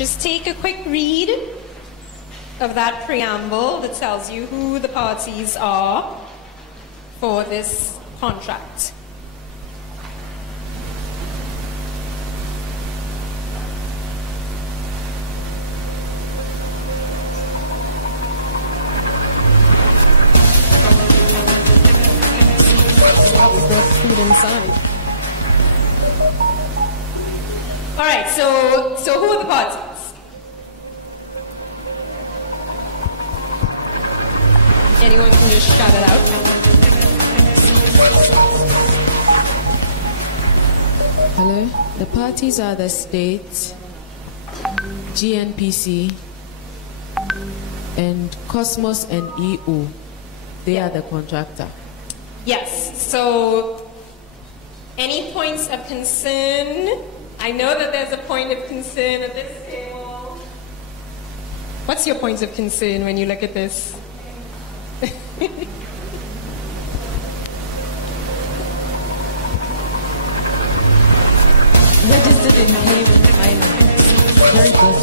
just take a quick read of that preamble that tells you who the parties are for this contract. Wow, we brought food inside. All right, so who are the parties? Anyone can just shout it out. Hello, the parties are the state, GNPC, and Cosmos and EU. They are the contractor. Yes, so any points of concern? I know that there's a point of concern at this table. What's your point of concern when you look at this? Registered in Cayman Islands. Very good.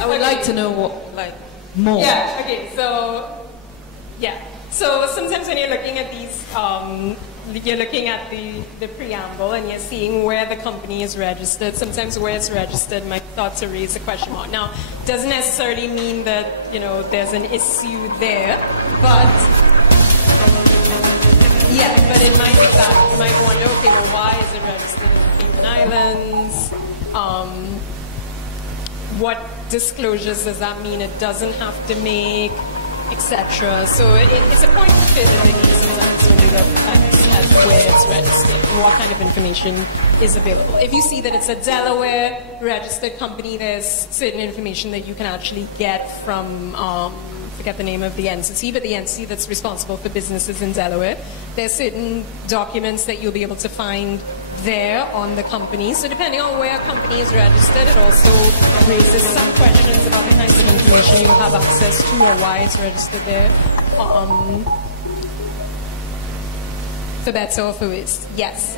I would like to know more. Yeah, okay, so, yeah. So sometimes when you're looking at these, you're looking at the preamble and you're seeing where the company is registered. Sometimes where it's registered might start to raise a question mark. Now, doesn't necessarily mean that, you know, there's an issue there, but yeah, but it might be that you might wonder, okay, well, why is it registered in the Cayman Islands? What disclosures does that mean it doesn't have to make, etc. So it's a point of further digging sometimes when you look at where it's registered and what kind of information is available. If you see that it's a Delaware registered company, there's certain information that you can actually get from, forget the name of the entity, but the entity that's responsible for businesses in Delaware. There's certain documents that you'll be able to find there on the company. So depending on where a company is registered, it also raises some questions about the kinds of information you'll have access to or why it's registered there. For better or for worse. Yes?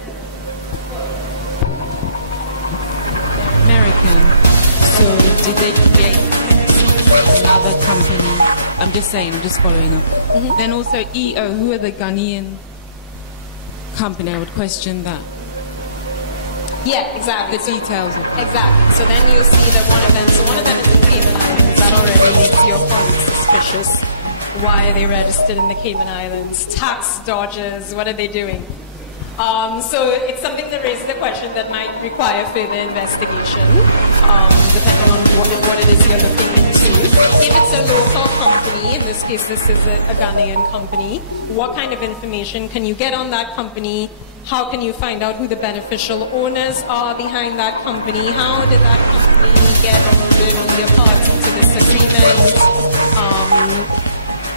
They're American. So did they create another company? I'm just saying, I'm just following up. Mm-hmm. Then also EO, who are the Ghanaian company? I would question that. Yeah, exactly. The details of it. Exactly. So then you'll see that one of them is in Cayman Islands. That already makes your colleagues suspicious. Why are they registered in the Cayman Islands? Tax dodgers, what are they doing? So it's something that raises a question that might require further investigation, depending on what it is you're looking into. If it's a local company, in this case this is a Ghanaian company, what kind of information can you get on that company? How can you find out who the beneficial owners are behind that company? How did that company get to be a party to this agreement?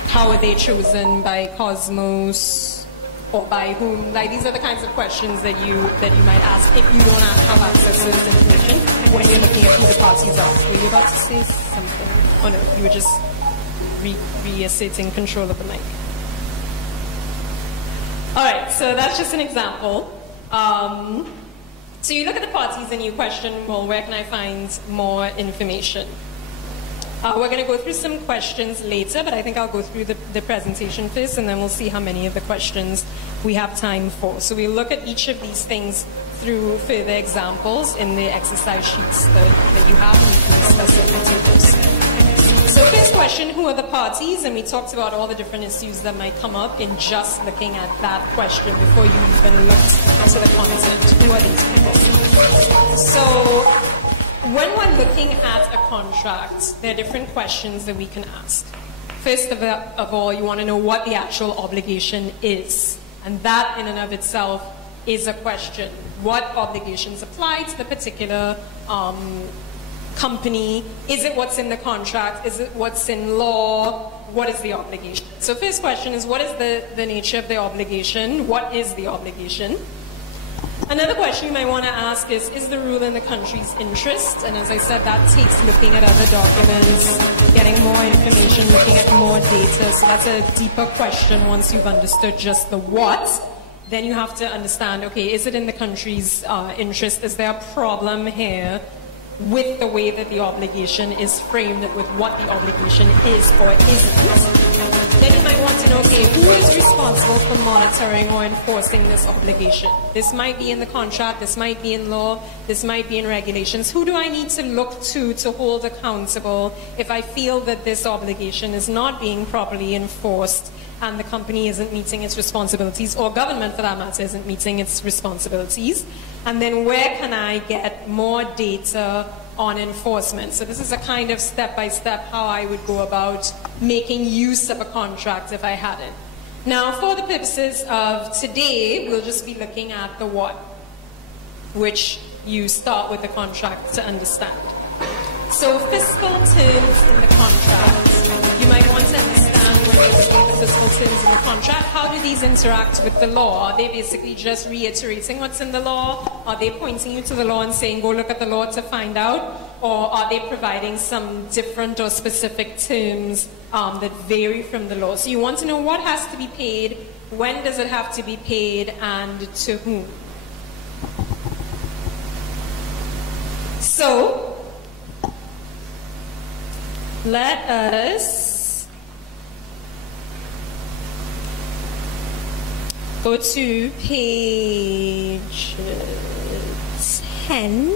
How are they chosen by Cosmos or by whom? Like, these are the kinds of questions that you might ask if you don't have access to this information when you're looking at who the parties are. Were you about to say something? Oh no, you were just reasserting control of the mic. All right, so that's just an example. So you look at the parties and you question, well, where can I find more information? We're going to go through some questions later, but I think I'll go through the presentation first, and then we'll see how many of the questions we have time for. So we'll look at each of these things through further examples in the exercise sheets that you have, and you can discuss it in tables. So first question, who are the parties? And we talked about all the different issues that might come up in just looking at that question before you even looked to the content. Who are these people? So when we're looking at a contract, there are different questions that we can ask. First of all, you want to know what the actual obligation is. And that in and of itself is a question. What obligations apply to the particular company? Is it what's in the contract? Is it what's in law? What is the obligation? So first question is, what is the nature of the obligation? What is the obligation? Another question you might want to ask is the rule in the country's interest? And as I said, that takes looking at other documents, getting more information, looking at more data. So that's a deeper question once you've understood just the what. then you have to understand, okay, is it in the country's interest? Is there a problem here with the way that the obligation is framed, with what the obligation is or isn't? Then you might want to know, okay, who is responsible for monitoring or enforcing this obligation? This might be in the contract, this might be in law, this might be in regulations. Who do I need to look to hold accountable if I feel that this obligation is not being properly enforced and the company isn't meeting its responsibilities, or government for that matter isn't meeting its responsibilities? And then where can I get more data on enforcement? So this is a kind of step-by-step how I would go about making use of a contract if I had it. Now, for the purposes of today, we'll just be looking at the what, which you start with the contract to understand. So fiscal terms in the contract, you might want to understand when you're looking at the fiscal terms in the contract, how do these interact with the law? Are they basically just reiterating what's in the law? Are they pointing you to the law and saying, go look at the law to find out? Or are they providing some different or specific terms that vary from the law? So you want to know what has to be paid, when does it have to be paid, and to whom. So, let us go to page 10.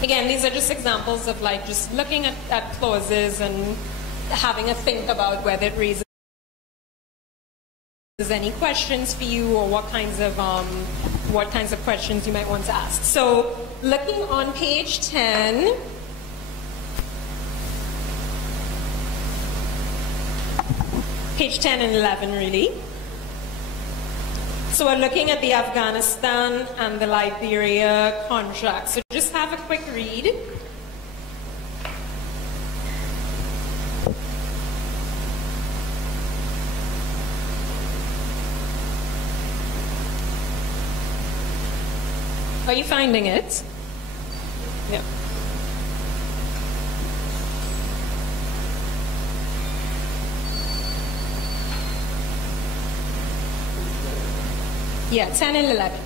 Again, these are just examples of like just looking at clauses and having a think about whether it raises any questions for you, or what kinds of questions you might want to ask. So, looking on page 10, page 10 and 11 really. So we're looking at the Afghanistan and the Liberia contract. So just have a quick read. Are you finding it? Yeah. Yeah, 10 and 11.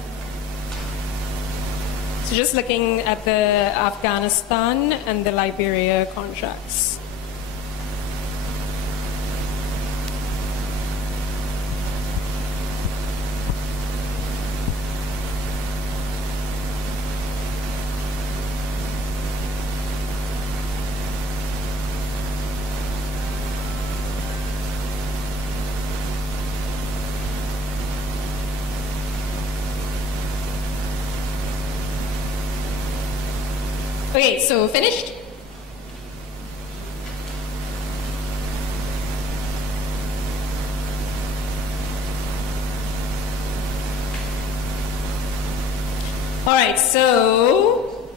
So just looking at the Afghanistan and the Liberia contracts. Okay, so finished? All right, so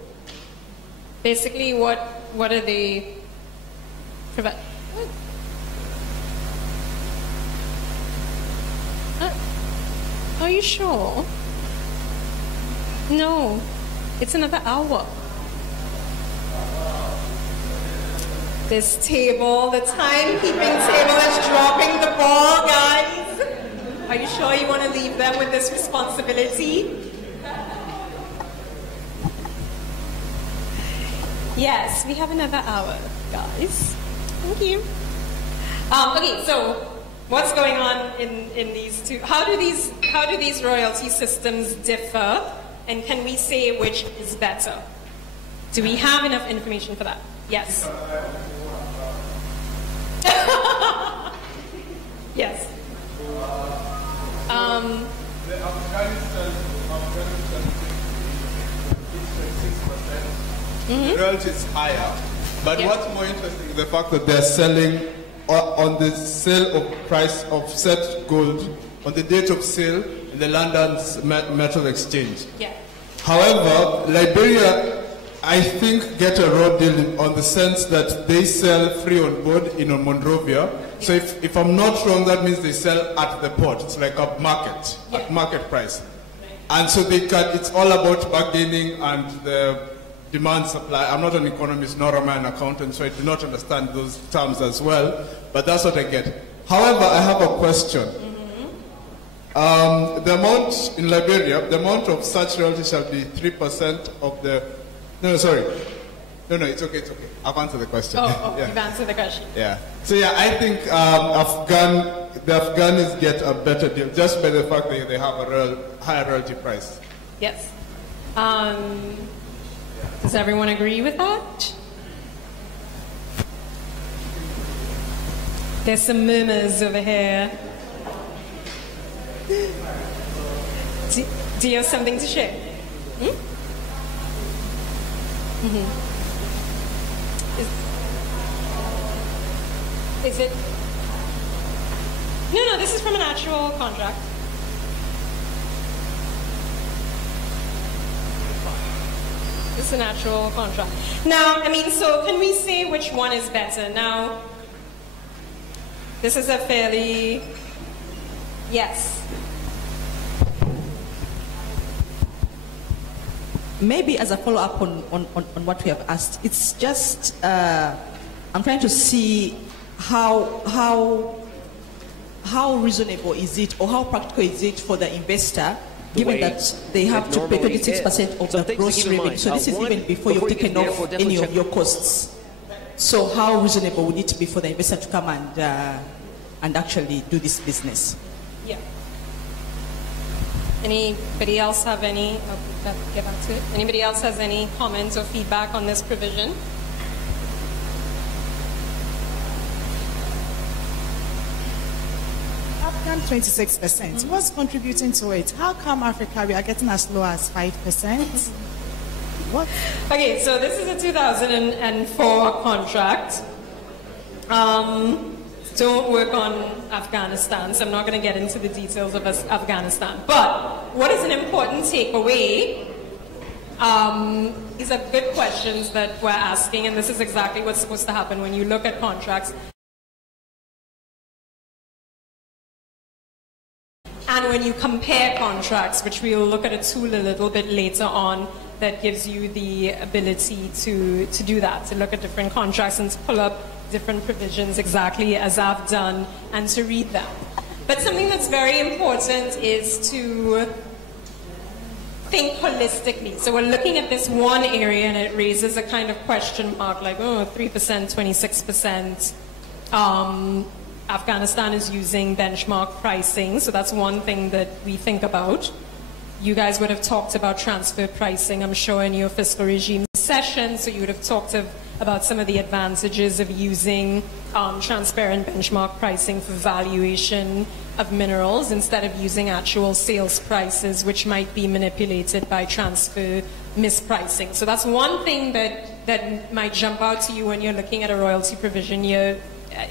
basically what are they provide? Are you sure? No, it's another hour. This table, the timekeeping table is dropping the ball, guys. Are you sure you want to leave them with this responsibility? Yes, we have another hour, guys. Thank you. Okay, so what's going on in these two? How do these royalty systems differ, and can we say which is better? Do we have enough information for that? Yes. Yes. The Afghanistan is 26%. The royalty is higher. But what's more interesting is the fact that they're selling on the sale of price of set gold on the date of sale in the London's Metal Exchange. Yeah. However, Liberia, I think, get a raw deal on the sense that they sell free on board in Monrovia. So if I'm not wrong, that means they sell at the port. It's like a market, at market price. And so they can, it's all about bargaining and the demand supply. I'm not an economist nor am I an accountant, so I do not understand those terms as well, but that's what I get. However, I have a question. The amount in Liberia, the amount of such royalty shall be 3% of the. No, sorry. No, it's okay. I've answered the question. Oh, yeah. You've answered the question. Yeah. So yeah, I think the Afghanis get a better deal just by the fact that they have a higher royalty price. Yes. Does everyone agree with that? There's some murmurs over here. Do you have something to share? Is it? No, this is from an actual contract. This is an actual contract. Now, I mean, so can we say which one is better? Now, this is a fairly, yes. Maybe as a follow-up on what we have asked, it's just, I'm trying to see how reasonable is it or how practical is it for the investor, given that they have to pay 26% of the gross revenue. So this is even before you've taken off any of your costs. So how reasonable would it be for the investor to come and actually do this business? Yeah. Anybody else have any? Get back to it. Anybody else has any comments or feedback on this provision? Afghan 26%. What's contributing to it? How come Africa we are getting as low as 5%? What? Okay, so this is a 2004 contract. Don't work on Afghanistan, so I'm not going to get into the details of Afghanistan. But what is an important takeaway? These are good questions that we're asking, and this is exactly what's supposed to happen when you look at contracts. And when you compare contracts, which we'll look at a tool a little bit later on that gives you the ability to do that, to look at different contracts and to pull up different provisions exactly as I've done and to read them. But something that's very important is to think holistically. So we're looking at this one area and it raises a kind of question mark like, 3%, 26%. Afghanistan is using benchmark pricing, so that's one thing that we think about. You guys would have talked about transfer pricing, I'm sure, in your fiscal regime session, so you would have talked about some of the advantages of using transparent benchmark pricing for valuation of minerals instead of using actual sales prices, which might be manipulated by transfer mispricing. So that's one thing that might jump out to you when you're looking at a royalty provision here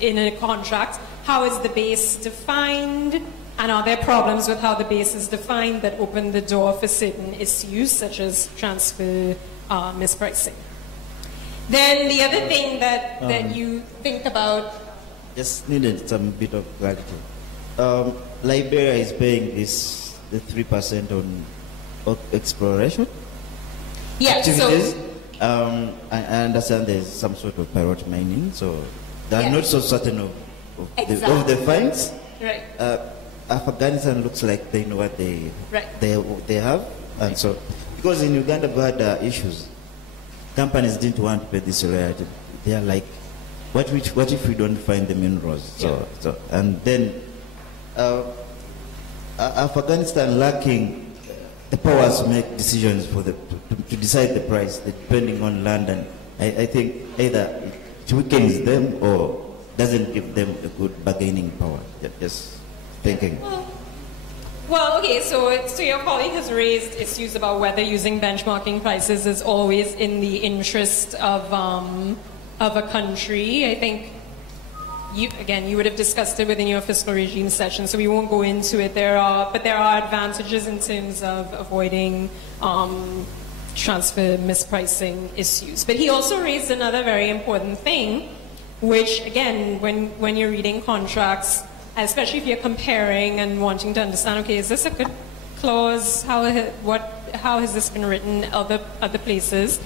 in a contract. How is the base defined? And are there problems with how the base is defined that open the door for certain issues, such as transfer mispricing? Then the other thing that you think about... Just needed some bit of clarity. Liberia is paying the 3% on exploration activities. So, I understand there's some sort of pirate mining, so they're not so certain of the fines. Right. Afghanistan looks like they know what they have, and so because in Uganda we had issues, companies didn't want to pay this royalty. They are like, what if we don't find the minerals? So and then Afghanistan lacking the powers to make decisions to decide the price depending on land, and I think either it weakens them or doesn't give them a good bargaining power. Just thinking. Well, okay, so your colleague has raised issues about whether using benchmarking prices is always in the interest of a country. I think, you would have discussed it within your fiscal regime session, so we won't go into it. But there are advantages in terms of avoiding transfer mispricing issues. But he also raised another very important thing, which, again, when you're reading contracts, especially if you're comparing and wanting to understand, okay, is this a good clause? How has this been written other places?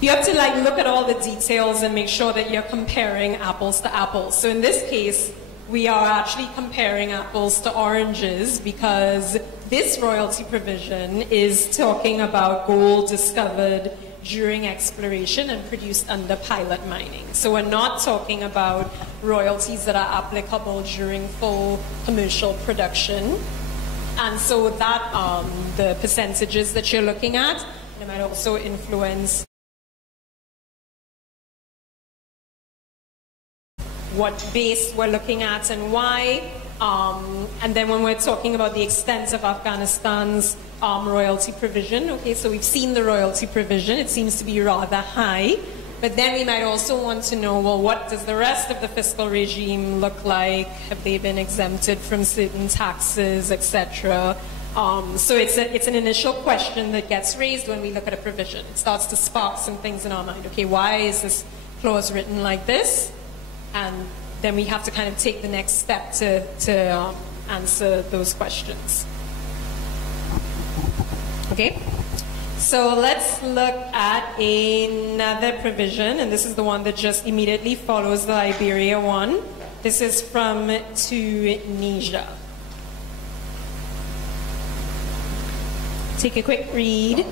You have to look at all the details and make sure that you're comparing apples to apples. So in this case, we are actually comparing apples to oranges, because this royalty provision is talking about gold discovered during exploration and produced under pilot mining. So we're not talking about royalties that are applicable during full commercial production. And so that the percentages that you're looking at, they might also influence what base we're looking at and why. And then when we're talking about the extent of Afghanistan's royalty provision, okay, so we've seen the royalty provision, it seems to be rather high, but then we might also want to know, well, what does the rest of the fiscal regime look like? Have they been exempted from certain taxes, etc.? So it's an initial question that gets raised when we look at a provision. It starts to spark some things in our mind. Okay, why is this clause written like this? And then we have to kind of take the next step to answer those questions. Okay, so let's look at another provision, and this is the one that just immediately follows the Liberia one. This is from Tunisia. Take a quick read.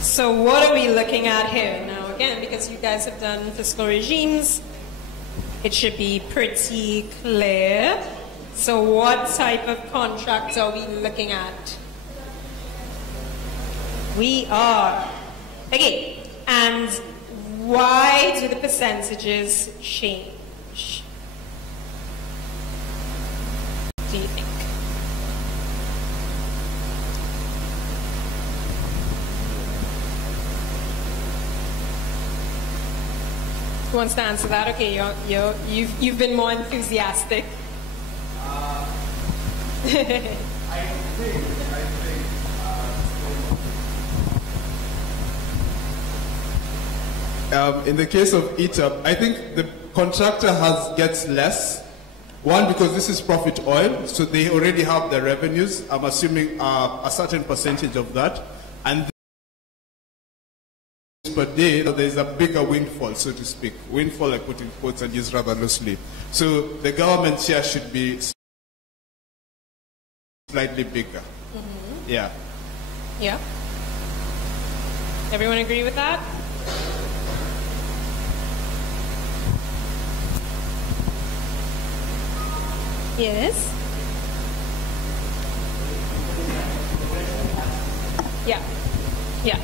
So what are we looking at here? Now again, because you guys have done fiscal regimes, it should be pretty clear. So what type of contract are we looking at? We are. Okay, and why do the percentages change? Do you think? Who wants to answer that? Okay, you've been more enthusiastic. I think. In the case of ETAP, I think the contractor gets less. One, because this is profit oil, so they already have the revenues. I'm assuming a certain percentage of that, and per day, there's a bigger windfall, so to speak. Windfall, I put in quotes and use rather loosely. So the government share should be slightly bigger. Mm-hmm. Yeah. Yeah. Everyone agree with that? Yes. Yeah. Yeah.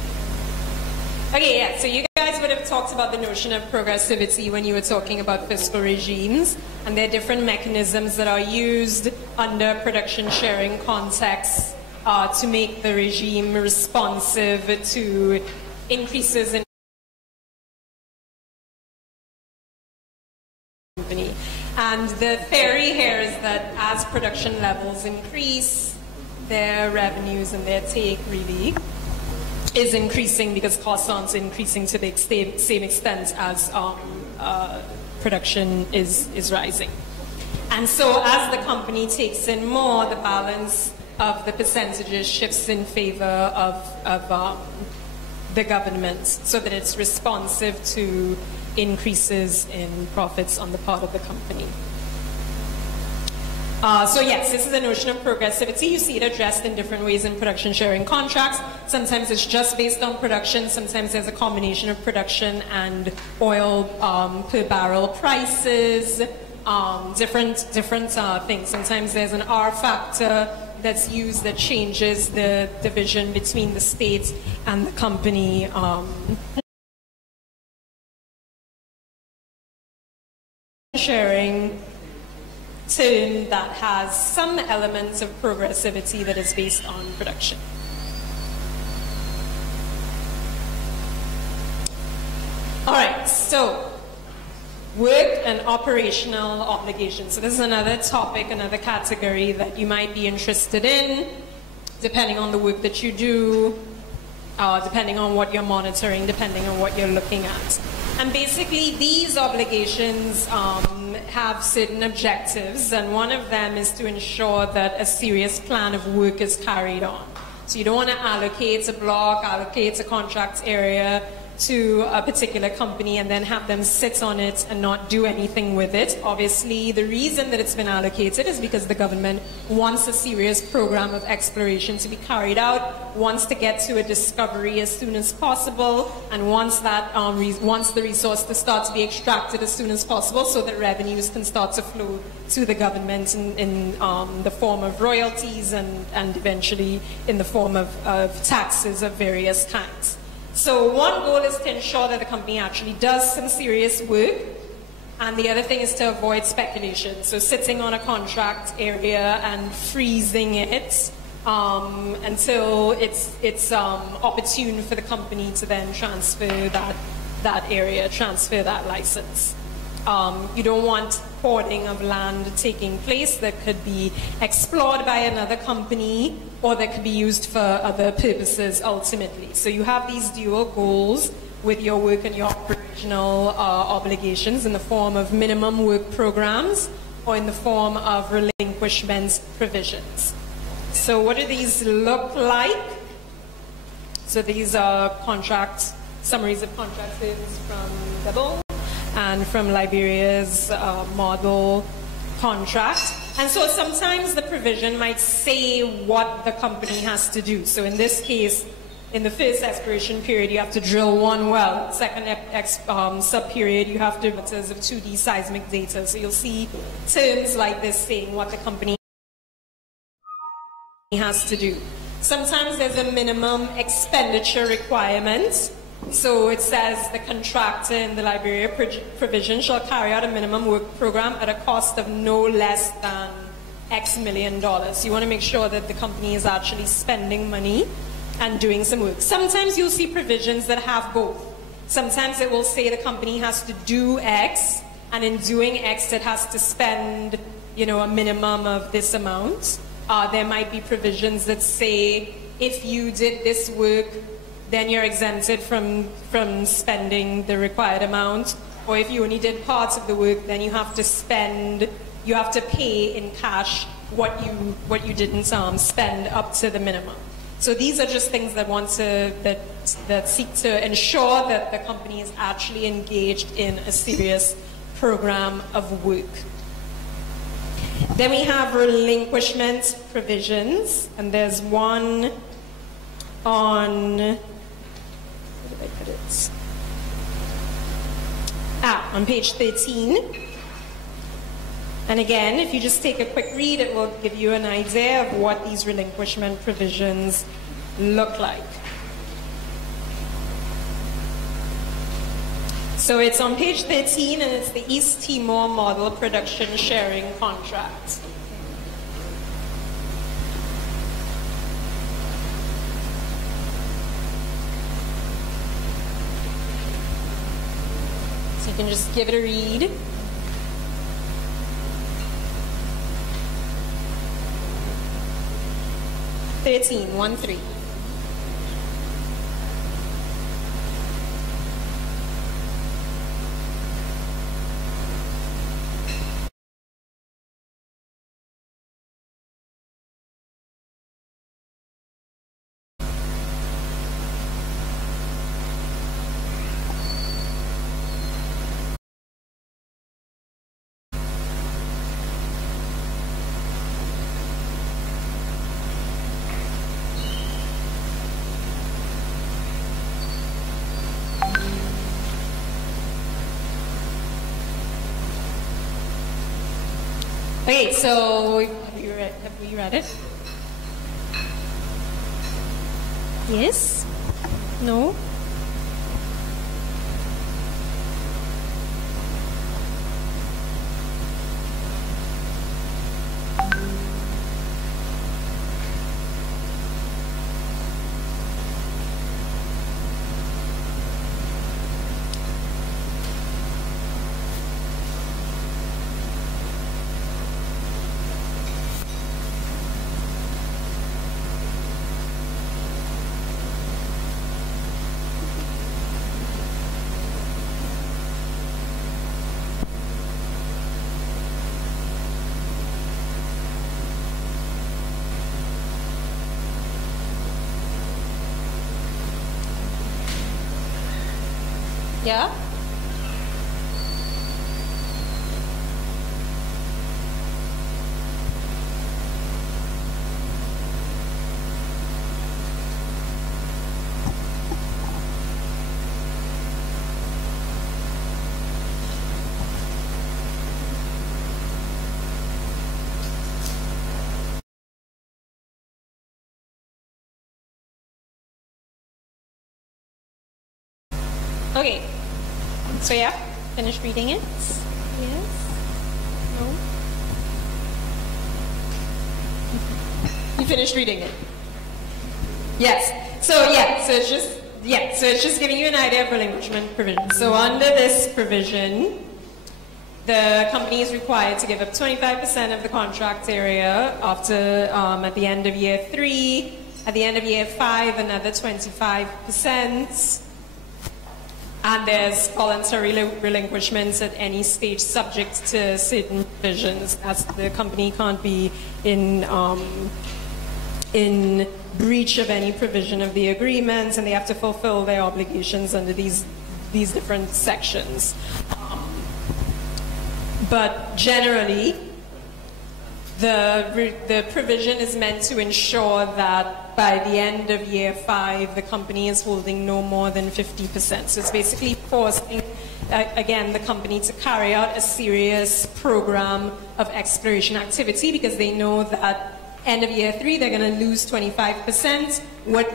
Okay, yeah, so you guys would have talked about the notion of progressivity when you were talking about fiscal regimes, and there are different mechanisms that are used under production sharing contexts to make the regime responsive to increases in company. And the theory here is that as production levels increase, their revenues and their take really is increasing because costs aren't increasing to the same extent as production is rising. And so as the company takes in more, the balance of the percentages shifts in favor of the government so that it's responsive to increases in profits on the part of the company. So yes, this is a notion of progressivity. You see it addressed in different ways in production sharing contracts. Sometimes it's just based on production. Sometimes there's a combination of production and oil per barrel prices, different things. Sometimes there's an R factor that's used that changes the division between the state and the company. Sharing term that has some elements of progressivity that is based on production. All right, so work and operational obligations. So this is another topic, another category that you might be interested in, depending on the work that you do, depending on what you're monitoring, depending on what you're looking at. And basically, these obligations have certain objectives, and one of them is to ensure that a serious plan of work is carried on. So you don't want to allocate a block, allocate a contract area to a particular company and then have them sit on it and not do anything with it. Obviously, the reason that it's been allocated is because the government wants a serious program of exploration to be carried out, wants to get to a discovery as soon as possible, and wants that wants the resource to start to be extracted as soon as possible so that revenues can start to flow to the government in the form of royalties and eventually in the form of taxes of various kinds. So one goal is to ensure that the company actually does some serious work, and the other thing is to avoid speculation. So sitting on a contract area and freezing it until it's opportune for the company to then transfer that area, transfer that license. You don't want hoarding of land taking place that could be explored by another company or that could be used for other purposes ultimately. So you have these dual goals with your work and your operational obligations in the form of minimum work programs or in the form of relinquishment provisions. So what do these look like? So these are summaries of contract service from Gabon and from Liberia's model contract. And so sometimes the provision might say what the company has to do. So in this case, in the first exploration period, you have to drill one well. Second sub-period, you have to of 2D seismic data. So you'll see terms like this saying what the company has to do. Sometimes there's a minimum expenditure requirement. So it says the contractor in the Liberia provision shall carry out a minimum work program at a cost of no less than X million dollars. So you want to make sure that the company is actually spending money and doing some work. Sometimes you'll see provisions that have both. Sometimes it will say the company has to do X, and in doing X it has to spend, a minimum of this amount. There might be provisions that say if you did this work, then you're exempted from spending the required amount. Or if you only did parts of the work, then you have to pay in cash what you didn't spend up to the minimum. So these are just things that seek to ensure that the company is actually engaged in a serious program of work. Then we have relinquishment provisions, and there's one on, where did I put it? On page 13. And again, if you just take a quick read, it will give you an idea of what these relinquishment provisions look like. So it's on page 13, and it's the East Timor Model Production Sharing Contract. So you can just give it a read. One, 3. Okay, so have we read it? Yes? No? Yeah? Okay, so yeah, finished reading it? Yes? No? You finished reading it? Yes. So yeah, so it's just giving you an idea of relinquishment provision. So under this provision, the company is required to give up 25% of the contract area after at the end of year 3, at the end of year 5, another 25%. And there's voluntary relinquishments at any stage subject to certain provisions, as the company can't be in breach of any provision of the agreement, and they have to fulfill their obligations under these different sections. But generally, the provision is meant to ensure that by the end of year 5, the company is holding no more than 50%. So it's basically forcing, again, the company to carry out a serious program of exploration activity, because they know that end of year 3, they're going to lose 25%.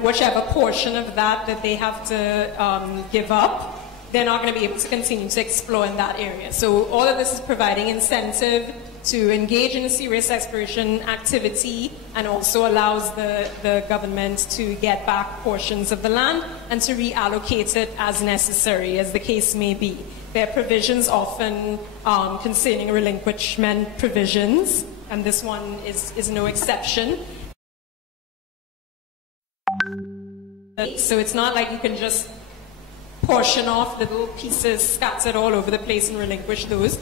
Whichever portion of that they have to give up, they're not going to be able to continue to explore in that area. So all of this is providing incentive to engage in a serious exploration activity, and also allows the government to get back portions of the land and to reallocate it as necessary, as the case may be. There are provisions often concerning relinquishment provisions, and this one is no exception. So it's not like you can just portion off little pieces scattered all over the place and relinquish those.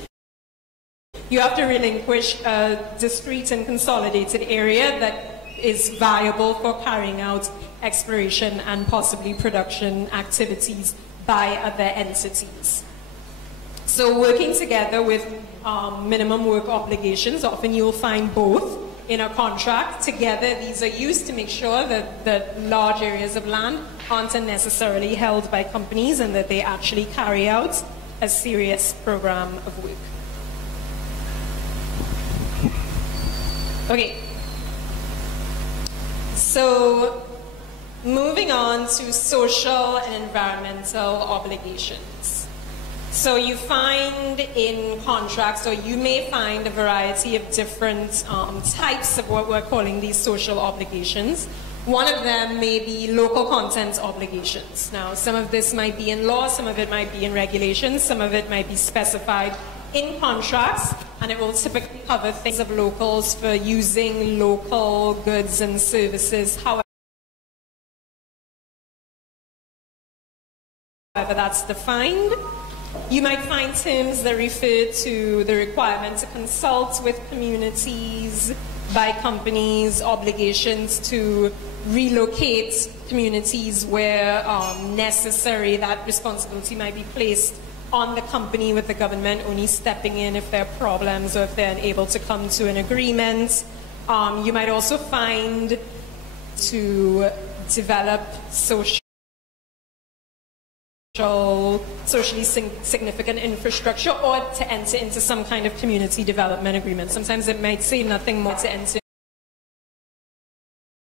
You have to relinquish a discrete and consolidated area that is viable for carrying out exploration and possibly production activities by other entities. So working together with minimum work obligations, often you'll find both in a contract. Together, these are used to make sure that the large areas of land aren't unnecessarily held by companies, and that they actually carry out a serious program of work. Okay, so moving on to social and environmental obligations. So you find in contracts, or you may find a variety of different types of what we're calling these social obligations. One of them may be local content obligations. Now, some of this might be in law, some of it might be in regulations, some of it might be specified in contracts, and it will typically cover things of locals for using local goods and services, however that's defined. You might find terms that refer to the requirement to consult with communities by companies, obligations to relocate communities where necessary. That responsibility might be placed on the company, with the government only stepping in if there are problems or if they're unable to come to an agreement. You might also find to develop socially significant infrastructure, or to enter into some kind of community development agreement. Sometimes it might say nothing more to enter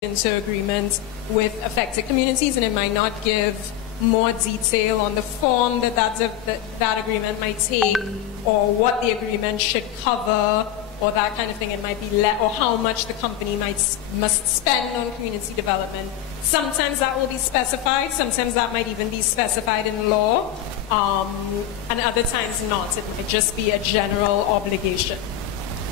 into agreement with affected communities, and it might not give more detail on the form that agreement might take, or what the agreement should cover, or that kind of thing. It might be or how much the company must spend on community development. Sometimes that will be specified, sometimes that might even be specified in law, and other times not. It might just be a general obligation.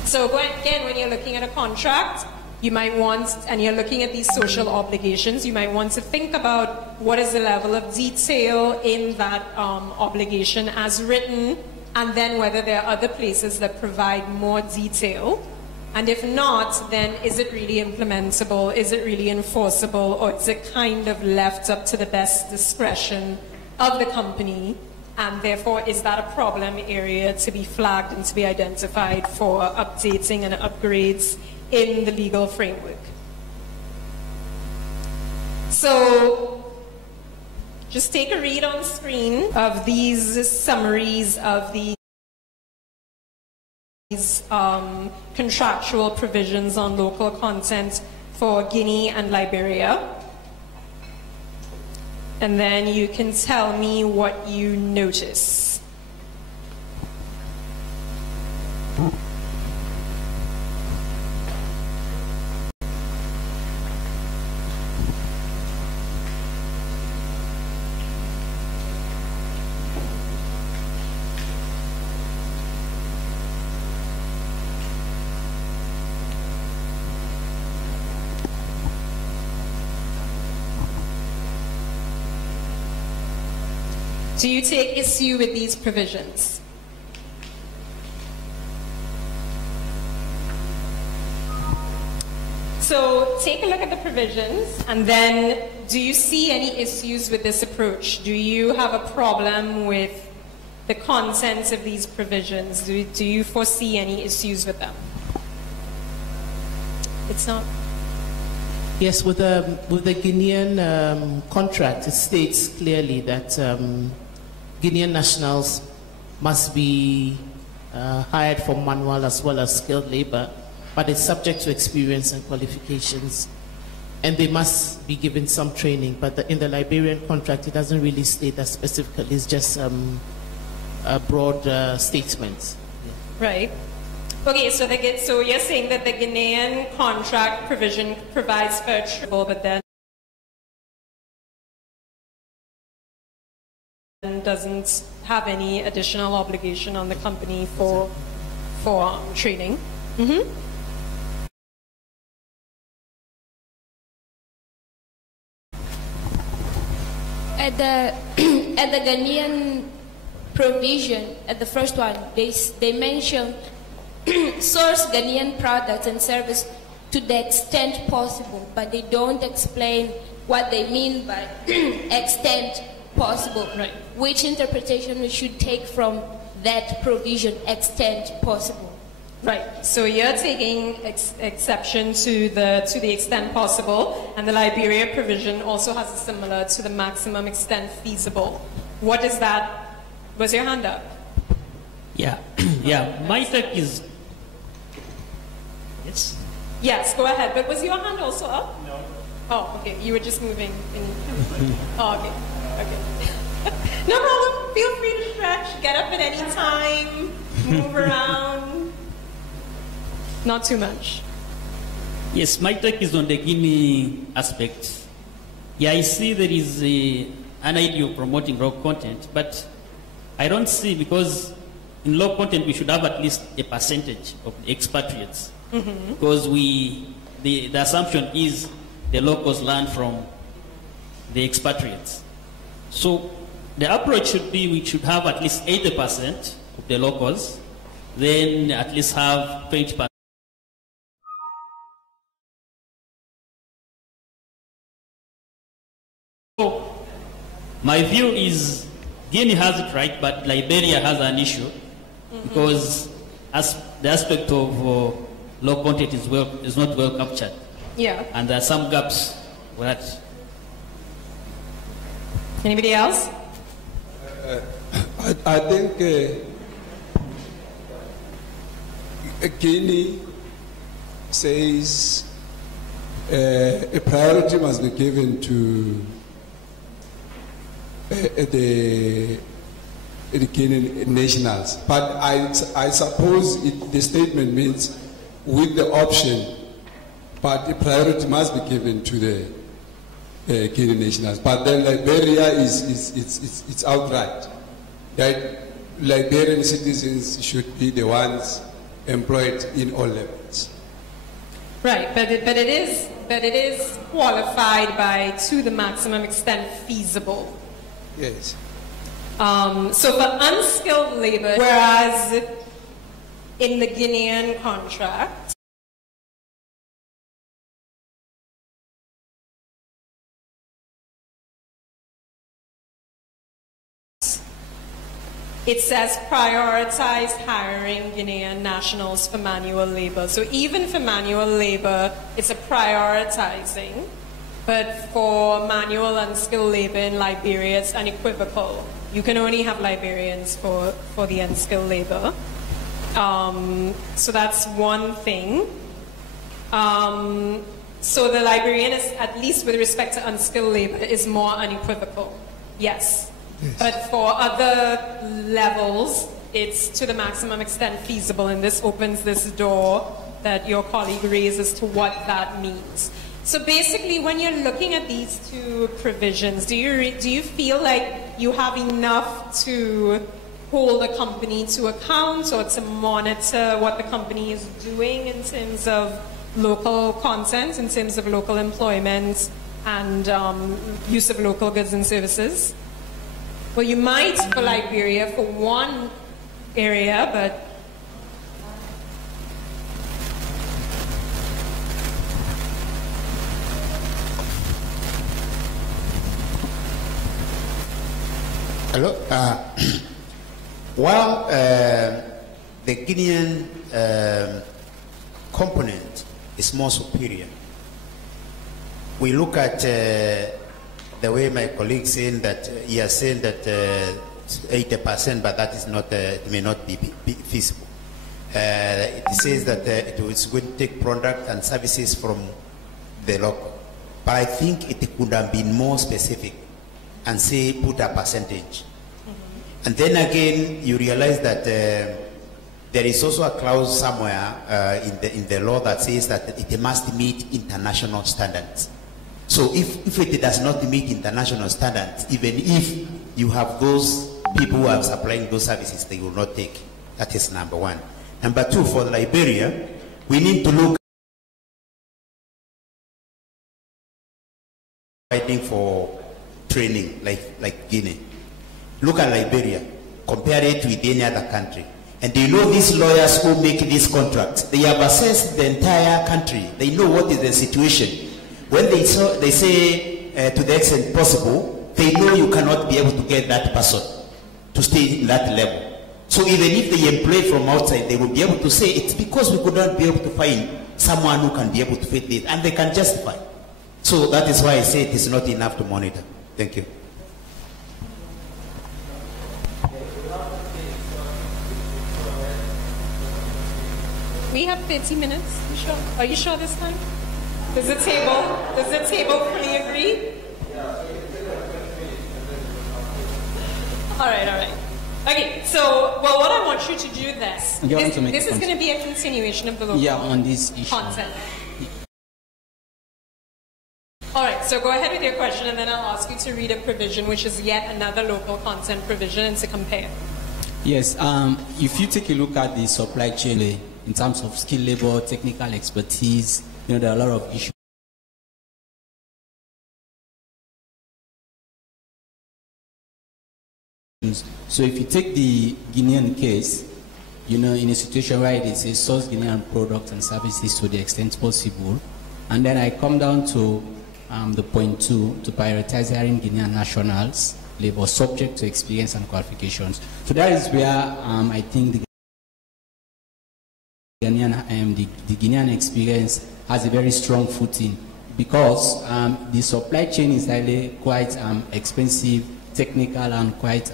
So again, when you're looking at a contract, you might want, and you're looking at these social obligations, you might want to think about what is the level of detail in that obligation as written, and then whether there are other places that provide more detail. And if not, then is it really implementable? Is it really enforceable? Or is it kind of left up to the best discretion of the company And therefore, is that a problem area to be flagged and to be identified for updating and upgrades in the legal framework? So, just take a read on screen of these summaries of these contractual provisions on local content for Guinea and Liberia. And then you can tell me what you notice. Do you take issue with these provisions? So take a look at the provisions, and then do you see any issues with this approach? Do you have a problem with the contents of these provisions? Do you foresee any issues with them? It's not. Yes, with the Guinean contract, it states clearly that Guinean nationals must be hired for manual as well as skilled labor, but it's subject to experience and qualifications, and they must be given some training. But in the Liberian contract, it doesn't really state that specifically. It's just a broad statement. Yeah. Right. Okay, so you're saying that the Ghanaian contract provision provides for a triple, but then doesn't have any additional obligation on the company for training. Mm-hmm. At the Ghanaian provision, at the first one, they mention source Ghanaian products and service to the extent possible, but they don't explain what they mean by extent possible. Right. Which interpretation we should take from that provision, extent possible? Right. So you're taking exception to the extent possible, and the Liberia provision also has a similar to the maximum extent feasible. What is that? Was your hand up? Yeah. Yeah. My take is yes. Yes. Go ahead. But was your hand also up? No. Oh, okay. You were just moving. Oh, okay. Okay. No problem. Feel free to stretch. Get up at any time. Move around. Not too much. Yes, my take is on the Guinea aspect. Yeah, I see there is an idea of promoting raw content, but I don't see, because in low content we should have at least a percentage of the expatriates. Mm-hmm. Because the assumption is the locals learn from the expatriates. So the approach should be we should have at least 80% of the locals, then at least have 20%. So my view is Guinea has it right, but Liberia has an issue, because as the aspect of low content is not well captured. Yeah. And there are some gaps with that. Anybody else? I think Guinea says a priority must be given to the Guinean nationals. But I suppose the statement means with the option, but the priority must be given to the Guinean nationals. But then Liberia it's outright that Liberian citizens should be the ones employed in all levels. Right, but it is qualified by to the maximum extent feasible. Yes. So for unskilled labor, whereas in the Guinean contract, it says prioritize hiring Guinean nationals for manual labor. So even for manual labor, it's a prioritizing. But for manual and skilled labor in Liberia, it's unequivocal. You can only have Liberians for the unskilled labor. So that's one thing. So the Liberian is, at least with respect to unskilled labor, is more unequivocal. Yes. But for other levels, it's to the maximum extent feasible, and this opens this door that your colleague raised as to what that means. So basically, when you're looking at these two provisions, do you feel like you have enough to hold a company to account or to monitor what the company is doing in terms of local content, in terms of local employment and use of local goods and services? Well, you might for Liberia for one area, but hello. While the Guinean component is more superior, we look at the way my colleague saying that he has said that 80%, but that is not, it may not be feasible. It says that it is going to take product and services from the local. But I think it could have been more specific and say put a percentage. And then again, you realize that there is also a clause somewhere in the law that says that it must meet international standards. So if it does not meet international standards, even if you have those people who are supplying those services, they will not take. That is number one. Number two, for Liberia, we need to look fighting for training like Guinea. Look at Liberia, compare it with any other country. And do you know these lawyers who make these contracts? They have assessed the entire country. They know what is the situation. When they say to the extent possible, they know you cannot be able to get that person to stay in that level. So even if they employ from outside, they will be able to say it's because we could not be able to find someone who can be able to fit this, and they can justify. So that is why I say it is not enough to monitor. Thank you. We have 30 minutes. You sure? Are you sure this time? Does the table fully agree? All right. Okay, so, well, what I want you to do this is going to be a continuation of the local on this issue. Content. All right, so go ahead with your question, and then I'll ask you to read a provision, which is yet another local content provision, and to compare. Yes, if you take a look at the supply chain in terms of skilled labor, technical expertise, there are a lot of issues. So if you take the Guinean case, in a situation where it is a source Guinean products and services to the extent possible, and then I come down to the point 2, to prioritize hiring Guinean nationals, labor subject to experience and qualifications. So that is where I think the Guinean experience has a very strong footing, because the supply chain is highly quite expensive, technical, and quite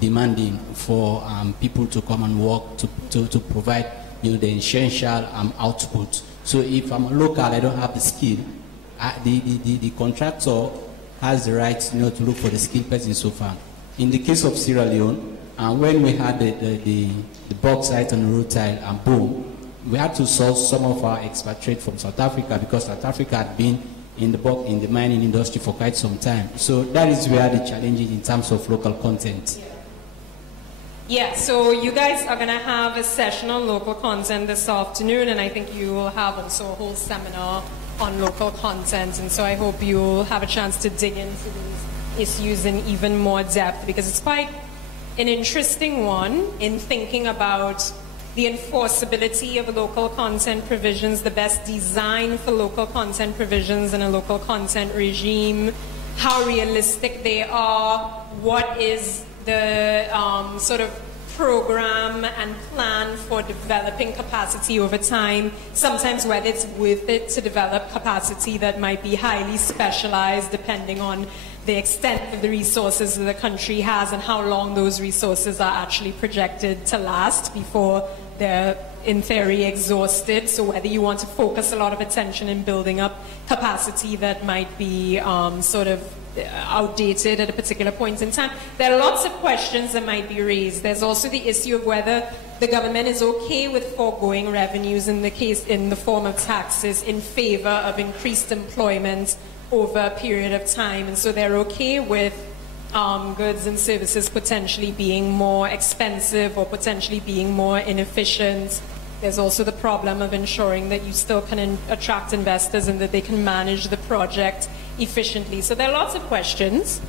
demanding for people to come and work to provide the essential output. So if I'm a local, I don't have the skill, the contractor has the right to look for the skilled person so far. In the case of Sierra Leone, when we had the bauxite and rutile boom, we had to source some of our expatriates from South Africa, because South Africa had been in the mining industry for quite some time. So that is where the challenge is in terms of local content. Yeah, so you guys are going to have a session on local content this afternoon, and I think you will have also a whole seminar on local content, and so I hope you'll have a chance to dig into these issues in even more depth, because it's quite an interesting one in thinking about the enforceability of local content provisions, the best design for local content provisions and a local content regime, how realistic they are, what is the sort of program and plan for developing capacity over time, sometimes whether it's worth it to develop capacity that might be highly specialized depending on the extent of the resources that the country has and how long those resources are actually projected to last before they're, in theory, exhausted. So whether you want to focus a lot of attention in building up capacity that might be sort of outdated at a particular point in time. There are lots of questions that might be raised. There's also the issue of whether the government is okay with foregoing revenues in the form of taxes in favor of increased employment over a period of time. And so they're okay with goods and services potentially being more expensive or potentially being more inefficient. There's also the problem of ensuring that you still can attract investors and that they can manage the project efficiently. So there are lots of questions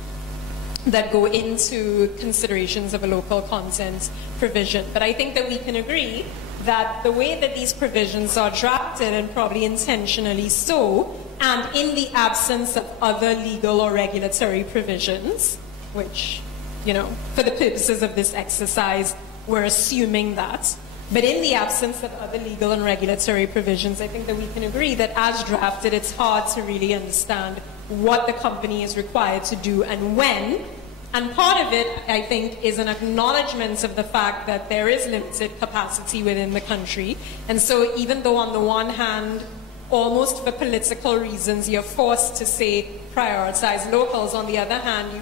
that go into considerations of a local content provision. But I think that we can agree that the way that these provisions are drafted, and probably intentionally so, and in the absence of other legal or regulatory provisions, which, you know, for the purposes of this exercise, we're assuming that. But in the absence of other legal and regulatory provisions, I think that we can agree that as drafted, it's hard to really understand what the company is required to do and when. And part of it, I think, is an acknowledgement of the fact that there is limited capacity within the country. And so even though on the one hand, almost for political reasons, you're forced to say prioritize locals, on the other hand,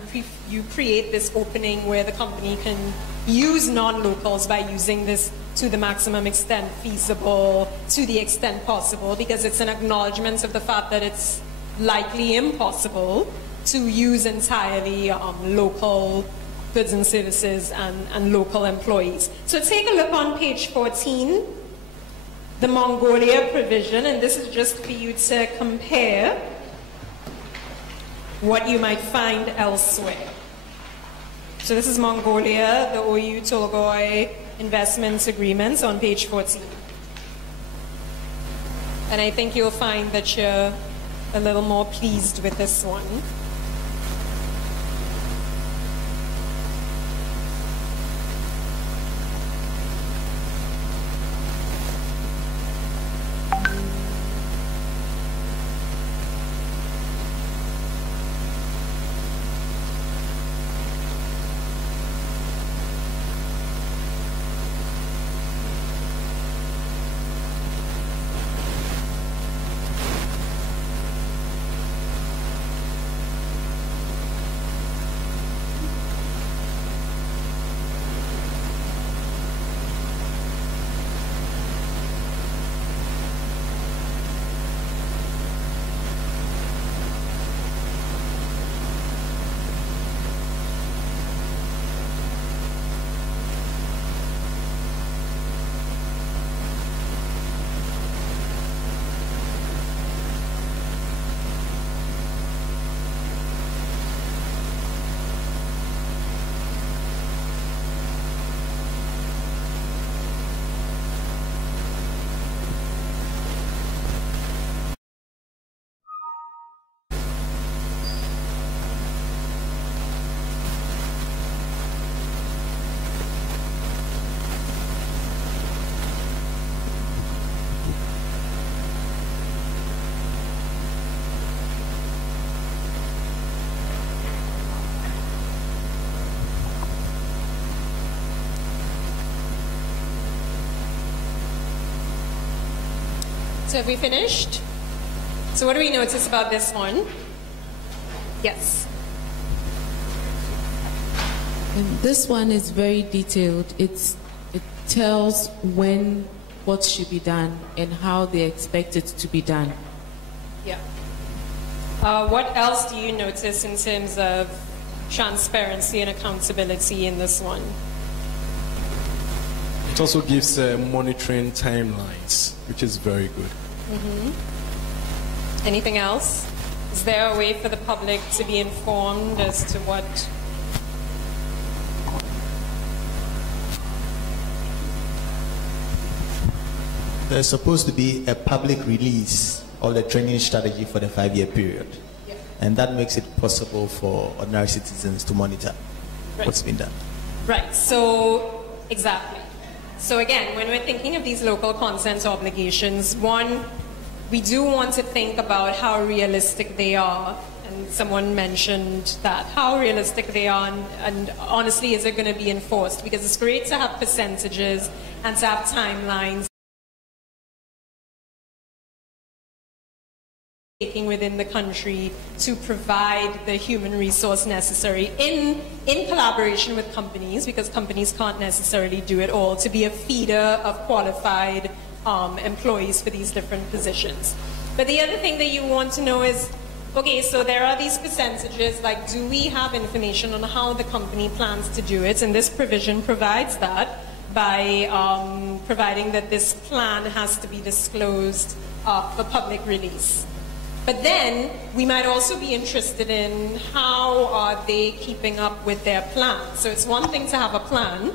you create this opening where the company can use non-locals by using this to the maximum extent feasible, to the extent possible, because it's an acknowledgement of the fact that it's likely impossible to use entirely local goods and services and local employees. So take a look on page 14, the Mongolia provision, and this is just for you to compare what you might find elsewhere. So this is Mongolia, the Oyu-Tolgoi investments agreements on page 14. And I think you'll find that you're a little more pleased with this one. So have we finished? So what do we notice about this one? Yes. And this one is very detailed. It tells when what should be done and how they expect it to be done. Yeah. What else do you notice in terms of transparency and accountability in this one? It also gives monitoring timelines, which is very good. Mm-hmm. Anything else? Is there a way for the public to be informed as to what? There's supposed to be a public release of the training strategy for the 5-year period. Yeah. And that makes it possible for ordinary citizens to monitor. what's been done. Right, so exactly. So again, when we're thinking of these local consent obligations, one, we do want to think about how realistic they are. And someone mentioned that, how realistic they are, and honestly, is it going to be enforced? Because it's great to have percentages and to have timelines within the country to provide the human resource necessary in collaboration with companies, because companies can't necessarily do it all, to be a feeder of qualified employees for these different positions. But the other thing that you want to know is, okay, so there are these percentages, like, do we have information on how the company plans to do it? And this provision provides that by providing that this plan has to be disclosed for public release. But then we might also be interested in how are they keeping up with their plan. So it's one thing to have a plan.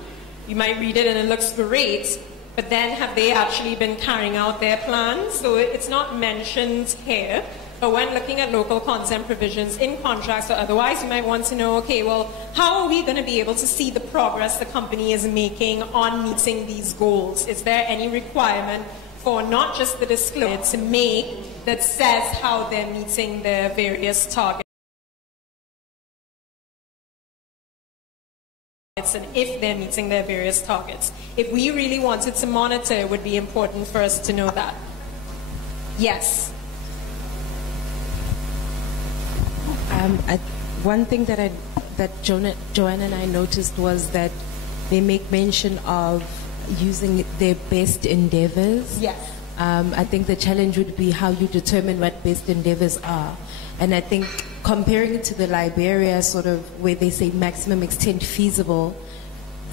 You might read it and it looks great, but then have they actually been carrying out their plan? So it's not mentioned here. But when looking at local consent provisions in contracts or otherwise, you might want to know, okay, well, how are we going to be able to see the progress the company is making on meeting these goals? Is there any requirement for not just the disclosure to make that says how they're meeting their various targets and if they're meeting their various targets? If we really wanted to monitor, it would be important for us to know that. Yes. One thing that Joanna and I noticed was that they make mention of using their best endeavors. Yes. I think the challenge would be how you determine what best endeavors are. And I think comparing it to the Liberia sort of where they say maximum extent feasible,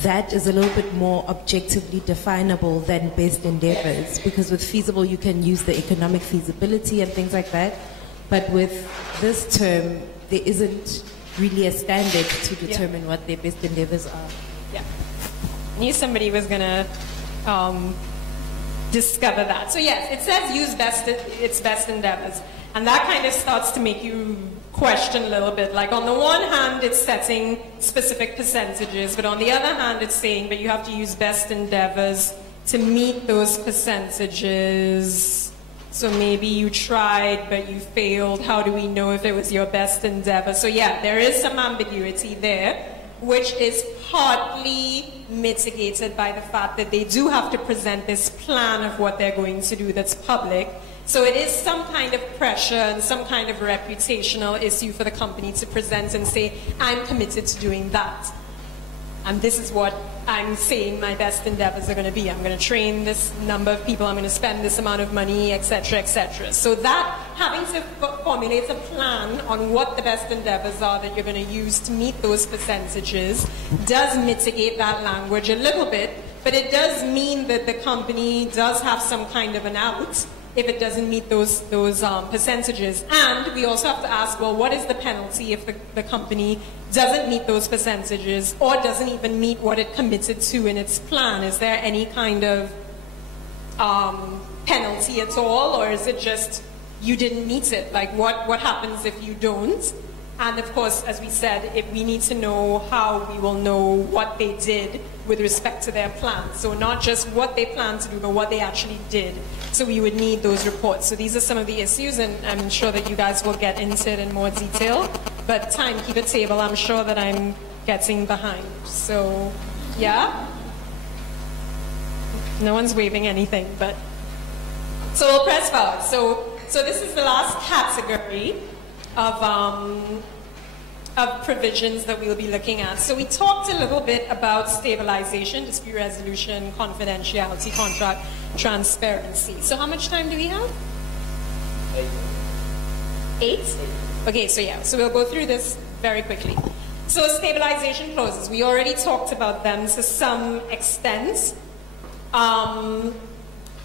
that is a little bit more objectively definable than best endeavors, because with feasible you can use the economic feasibility and things like that. But with this term, there isn't really a standard to determine what their best endeavors are. Yeah. I knew somebody was going to discover that. So yes, it says use its best endeavors. And that kind of starts to make you question a little bit. Like on the one hand, it's setting specific percentages, but on the other hand, it's saying, but you have to use best endeavors to meet those percentages. So maybe you tried, but you failed. How do we know if it was your best endeavor? So yeah, there is some ambiguity there, which is partly mitigated by the fact that they do have to present this plan of what they're going to do that's public. So it is some kind of pressure and some kind of reputational issue for the company to present and say, I'm committed to doing that. And this is what I'm saying my best endeavors are going to be. I'm going to train this number of people, I'm going to spend this amount of money, etc., etc. So that, having to formulate a plan on what the best endeavors are that you're going to use to meet those percentages does mitigate that language a little bit, but it does mean that the company does have some kind of an out if it doesn't meet those percentages. And we also have to ask, well, what is the penalty if the company doesn't meet those percentages or doesn't even meet what it committed to in its plan? Is there any kind of penalty at all, or is it just you didn't meet it? Like what happens if you don't? And of course, as we said, if we need to know how we will know what they did with respect to their plan. So not just what they planned to do, but what they actually did. So we would need those reports. So these are some of the issues, and I'm sure that you guys will get into it in more detail. But timekeeper table, I'm sure that I'm getting behind. So, yeah? No one's waving anything, but... So we'll press forward. So this is the last category of provisions that we'll be looking at. So we talked a little bit about stabilization, dispute resolution, confidentiality, contract transparency. So how much time do we have? 8? Okay, so yeah, so we'll go through this very quickly. So stabilization clauses, we already talked about them to some extent. And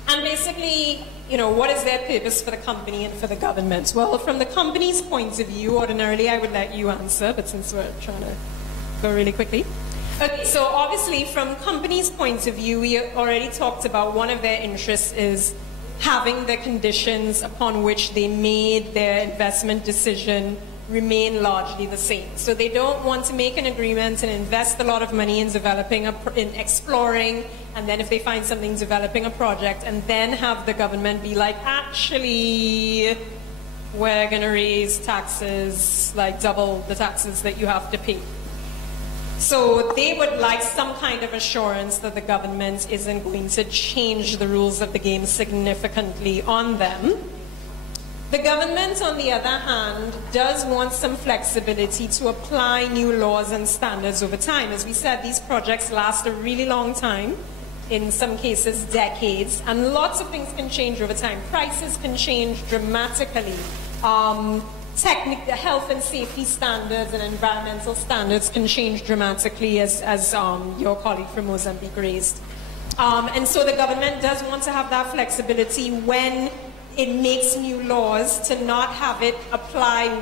basically, you know, what is their purpose for the company and for the government? Well, from the company's point of view, ordinarily I would let you answer, but since we're trying to go really quickly. Okay, so obviously from company's point of view, we already talked about one of their interests is having the conditions upon which they made their investment decision remain largely the same. So they don't want to make an agreement and invest a lot of money in developing, in exploring, and then if they find something, developing a project, and then have the government be like, actually, we're going to raise taxes, like double the taxes that you have to pay. So they would like some kind of assurance that the government isn't going to change the rules of the game significantly on them. The government, on the other hand, does want some flexibility to apply new laws and standards over time. As we said, these projects last a really long time, in some cases decades, and lots of things can change over time. Prices can change dramatically. Health and safety standards and environmental standards can change dramatically, as your colleague from Mozambique raised. And so the government does want to have that flexibility when it makes new laws, to not have it apply